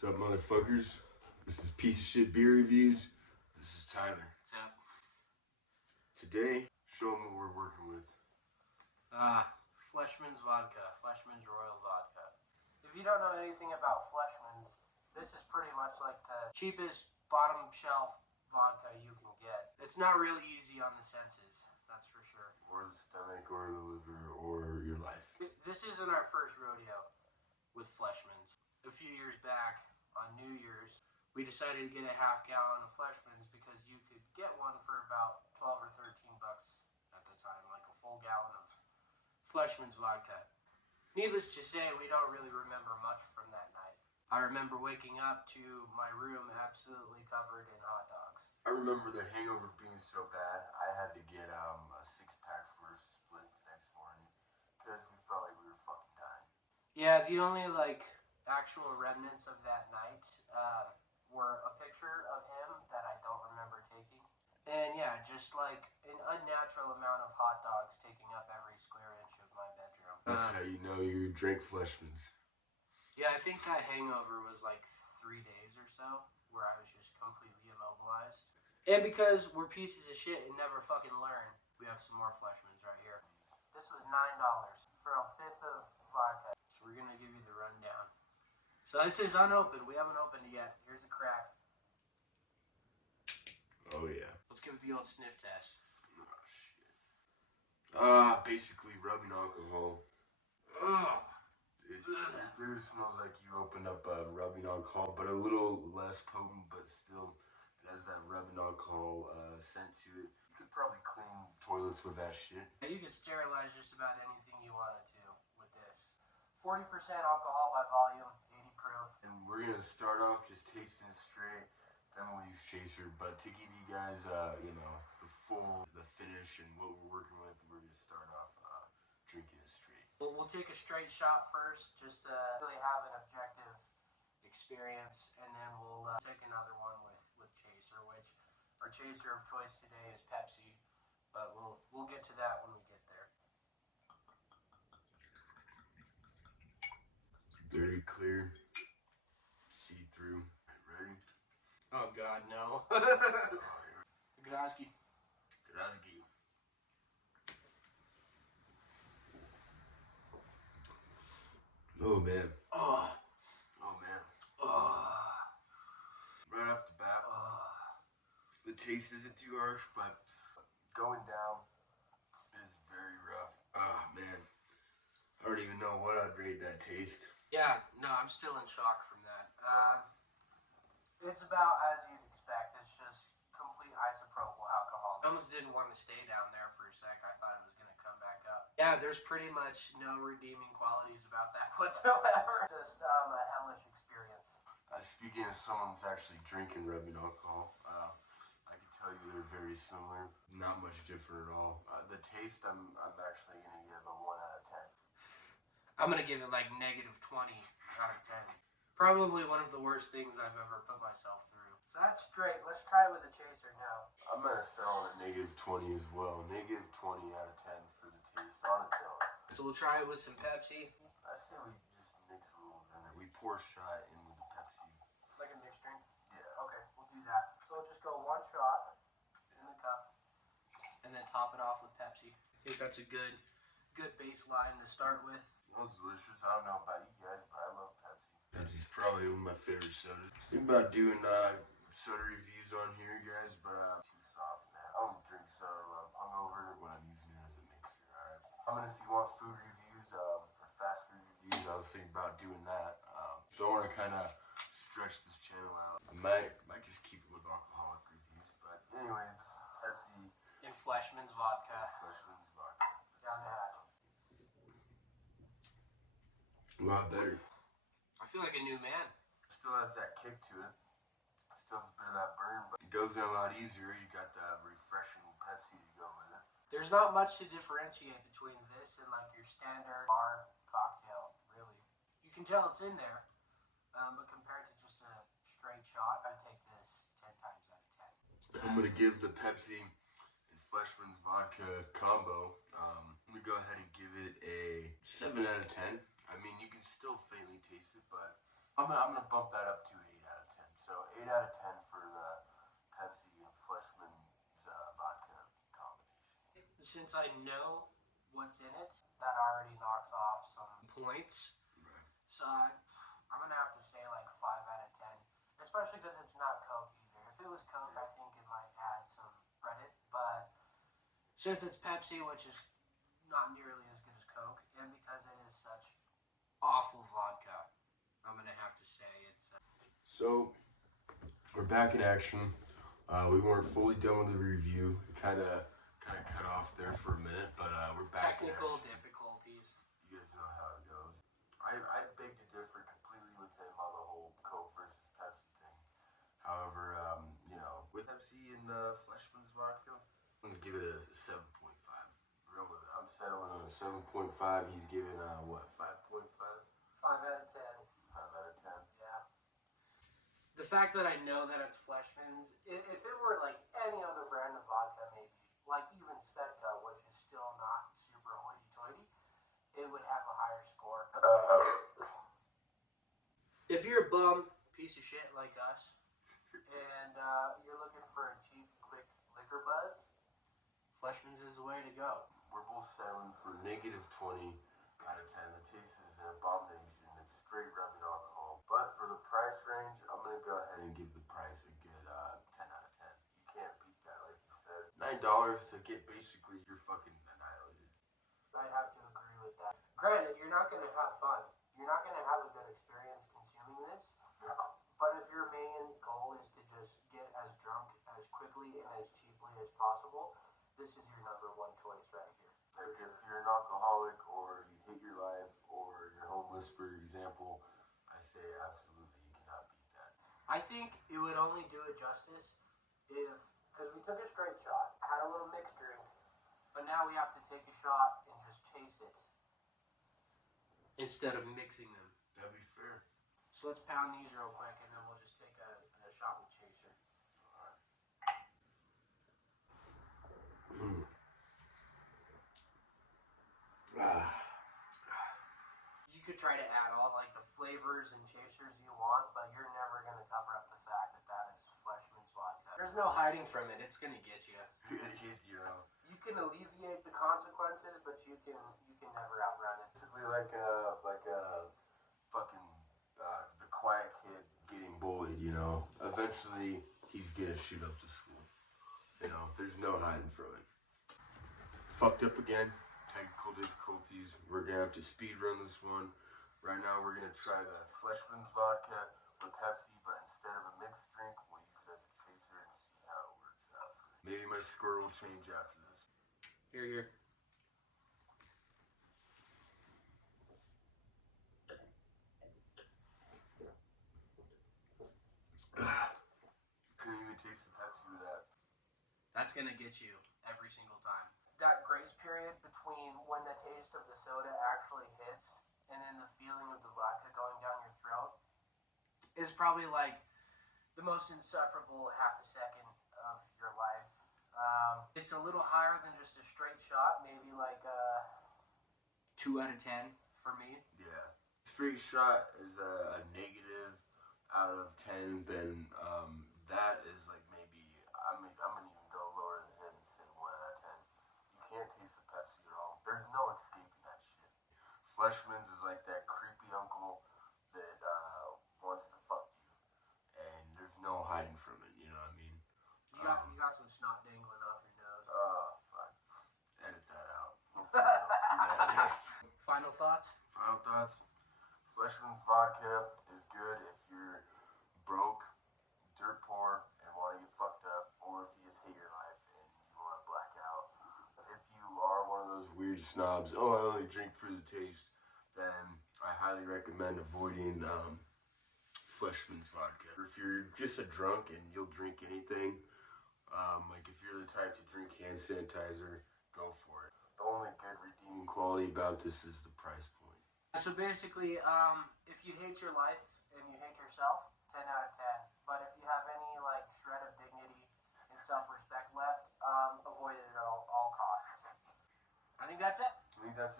What's up, motherfuckers? This is Piece of Shit Beer Reviews. This is Tyler. What's up? Today, show them what we're working with. Fleischmanns vodka. Fleischmanns Royal vodka. If you don't know anything about Fleischmanns, this is pretty much like the cheapest bottom shelf vodka you can get. It's not really easy on the senses, that's for sure. Or the stomach, or the liver, or your life. This isn't our first rodeo with Fleischmanns. A few years back, on New Year's, we decided to get a half gallon of Fleischmanns because you could get one for about 12 or 13 bucks at the time, like a full gallon of Fleischmanns vodka. Needless to say, we don't really remember much from that night. I remember waking up to my room absolutely covered in hot dogs. I remember the hangover being so bad, I had to get a 6-pack for a split the next morning because we felt like we were fucking dying. Yeah, the only actual remnants of that night were a picture of him that I don't remember taking. And yeah, just like an unnatural amount of hot dogs taking up every square inch of my bedroom. That's how you know you drank Fleischmanns. Yeah, I think that hangover was like 3 days or so, where I was just completely immobilized. And because we're pieces of shit and never fucking learn, we have some more Fleischmanns right here. This was $9 for a fifth of vodka. So we're gonna give you the rundown. So this is unopened. We haven't opened it yet. Here's the crack. Oh yeah. Let's give it the old sniff test. Oh shit. Basically rubbing alcohol. Ugh. It really smells like you opened up rubbing alcohol, but a little less potent, but still it has that rubbing alcohol scent to it. You could probably clean toilets with that shit. You could sterilize just about anything you wanted to with this. 40% alcohol by volume, 80 proof. And we're gonna start off just tasting it straight, then we'll use chaser. But to give you guys, the finish and what we're working with, we're gonna start off drinking it straight. We'll take a straight shot first, just to really have an objective experience, and then we'll take another one with chaser, which our chaser of choice today is Pepsi, but we'll get to that when we get there. Very clear, see-through. Ready? Oh God, no. Grazie. Grazie. Oh man. Oh. Oh man. Oh. Right off the bat, the taste isn't too harsh, but going down is very rough. Ah man. I don't even know what I'd rate that taste. Yeah, no, I'm still in shock from that. It's about as you'd expect. It's just complete isopropyl alcohol. I almost didn't want to stay down there for a sec. I thought it was going to come back up. Yeah, there's pretty much no redeeming qualities about that whatsoever. Just a hellish experience. Speaking of someone who's actually drinking rubbing alcohol, I can tell you they're very similar. Not much different at all. The taste, I'm actually going to give a 1 out of 10. I'm going to give it like -20 out of 10. Probably one of the worst things I've ever put myself through. So that's straight. Let's try it with a chaser now. I'm going to start on a -20 as well. -20 out of 10 for the taste on its own. So we'll try it with some Pepsi. I say we just mix a little bit. We pour a shot in with the Pepsi. Like a mixed drink? Yeah. Okay, we'll do that. So we'll just go 1 shot in the cup and then top it off with Pepsi. I think that's a good baseline to start with. It was delicious. I don't know about you guys, but I love Pepsi. Pepsi's probably one of my favorite sodas. Think about doing soda reviews on here, guys, but I'm too soft, man. I don't drink soda when I'm hungover when I'm using it as a mixer, alright? If you want food reviews or fast food reviews, I was thinking about doing that. So I want to kind of stretch this channel out. I might just keep it with alcoholic reviews, but anyways, this is Pepsi. In Fleischmanns vodka. Fleischmanns vodka. Down the hatch. A lot better. I feel like a new man. Still has that kick to it. Still has a bit of that burn, but it goes down a lot easier. You got that refreshing Pepsi to go with it. There's not much to differentiate between this and like your standard bar cocktail, really. You can tell it's in there, but compared to just a straight shot, I'd take this 10 times out of 10. I'm gonna give the Pepsi and Fleischmanns vodka combo. I'm gonna go ahead and give it a 7 out of 10. I mean, you can still faintly taste it, but I'm gonna bump that up to since I know what's in it, that already knocks off some points. Right. So I'm going to have to say like 5 out of 10, especially because it's not Coke either. If it was Coke, I think it might add some credit, but since it's Pepsi, which is not nearly as good as Coke, and because it is such awful vodka, I'm going to have to say it's... So, we're back in action. We weren't fully done with the review. It kind of cut off there for a minute, but we're back in action. Technical difficulties. You guys know how it goes. I beg to differ completely with him on the whole Coke versus Pepsi thing. However, with Pepsi and Fleischmanns vodka, I'm going to give it a 7.5. Real with it. I'm settling on a 7.5. He's giving, 5.5? 5 out of 10. 5 out of 10. Yeah. The fact that I know that it's Fleischmanns, if it were like any other brand of vodka, maybe, like even Svedka, which is still not super hoity-toity, it would have a higher score. If you're a bum piece of shit like us, and you're looking for a cheap, quick liquor buzz, Fleischmanns is the way to go. We're both settling for negative 20 out of 10. The taste is an abomination. It's straight rubbing alcohol. But for the price range, I'm going to go ahead and give the price a good 10 out of 10. You can't beat that, like you said. $9 to get basically your fucking annihilated. I'd have to agree with that. Granted, you're not going to have fun. You're not going to have a good experience consuming this. No. But if your main goal is to just get as drunk as quickly and as cheaply as possible, this is your number one choice right here. Like if you're an alcoholic or you hate your life or you're homeless, for example, I say absolutely you cannot beat that. I think it would only do it justice if, because we took a straight shot, had a little mixed drink, but now we have to take a shot and just chase it instead of mixing them. That'd be fair. So let's pound these real quick and then we'll just take a shot with chaser. You could try to add all like the flavors and chasers you want, but you're never going to cover up the fact that that is Fleischmanns vodka. There's no hiding from it. It's going to get you. You can alleviate the consequences, but you can never outrun it. Basically like a fucking the quiet kid getting bullied, you know. Eventually he's gonna shoot up the school. You know, there's no hiding from it. Fucked up again. Technical difficulties. We're gonna have to speed run this one. Right now we're gonna try the Fleischmanns vodka with Pepsi, but instead of a mixed drink, we'll use it as a chaser and see how it works out. Maybe my score will change after this. Here. Couldn't even taste the Pepsi with that. That's going to get you every single time. That grace period between when the taste of the soda actually hits and then the feeling of the vodka going down your throat is probably like the most insufferable half a second of your life. It's a little higher than just a straight shot, maybe like 2 out of 10 for me. Yeah. Straight shot is a negative out of 10, then that is like maybe, I'm gonna even go lower than him and say 1 out of 10. You can't taste the Pepsi at all. There's no escaping that shit. Fleischmanns is like that creepy uncle that wants to fuck you, and there's no hiding from it, you know what I mean? You got some snot dangling off your nose. Oh, fuck. Edit that out. Final thoughts? Final thoughts? Fleischmanns vodka is good if you're broke, dirt poor, and want to get fucked up, or if you just hate your life and you want to black out. If you are one of those weird snobs, oh, I only drink for the taste, then I highly recommend avoiding Fleischmanns vodka. If you're just a drunk and you'll drink anything, like if you're the type to drink hand sanitizer, go for it. The only good redeeming quality about this is the price point. So basically, if you hate your life and you hate yourself, 10 out of 10. But if you have any like shred of dignity and self-respect left, avoid it at all costs. I think that's it. Piece of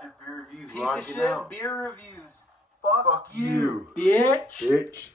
shit beer reviews. Piece of shit beer reviews. Fuck you, bitch.